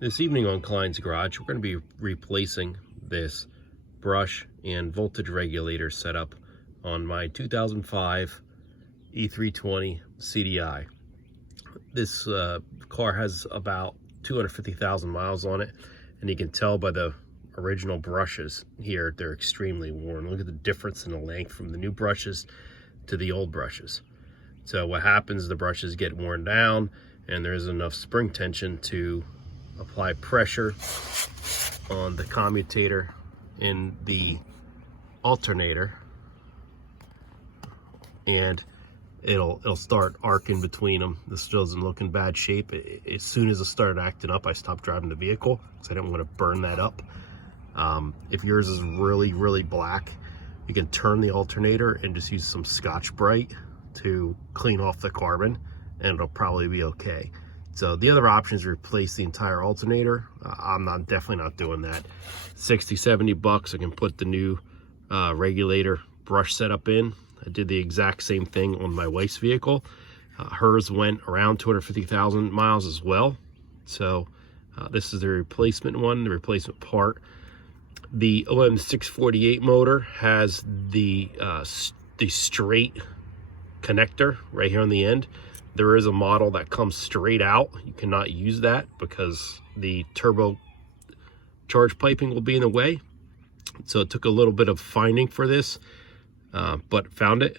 This evening on Klein's Garage, we're going to be replacing this brush and voltage regulator setup on my 2005 E320 CDI. This car has about 250,000 miles on it, and you can tell by the original brushes here, they're extremely worn. Look at the difference in the length from the new brushes to the old brushes. So what happens, the brushes get worn down and there's enough spring tension to apply pressure on the commutator in the alternator, and it'll start arcing between them. This doesn't look in bad shape. As soon as it started acting up, I stopped driving the vehicle because I didn't want to burn that up. If yours is really black, you can turn the alternator and just use some Scotch-Brite to clean off the carbon, and it'll probably be okay. So the other option is replace the entire alternator. I'm definitely not doing that. 60-70 bucks, I can put the new regulator brush setup in. I did the exact same thing on my wife's vehicle. Hers went around 250,000 miles as well. So this is the replacement one, the replacement part. The OM648 motor has the straight connector right here on the end. There is a model that comes straight out. You cannot use that because the turbo charge piping will be in the way. So it took a little bit of finding for this, but found it.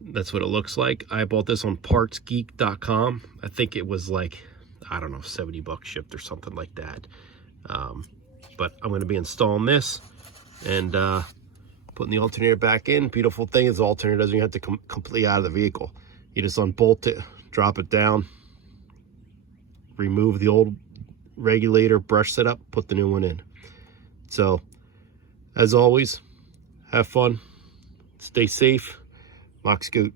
That's what it looks like. I bought this on partsgeek.com. I think it was like, I don't know, 70 bucks shipped or something like that. But I'm going to be installing this and putting the alternator back in. Beautiful thing is the alternator doesn't even have to come completely out of the vehicle. You just unbolt it, drop it down, remove the old regulator brush setup, put the new one in. So, as always, have fun, stay safe, Mock Scoot.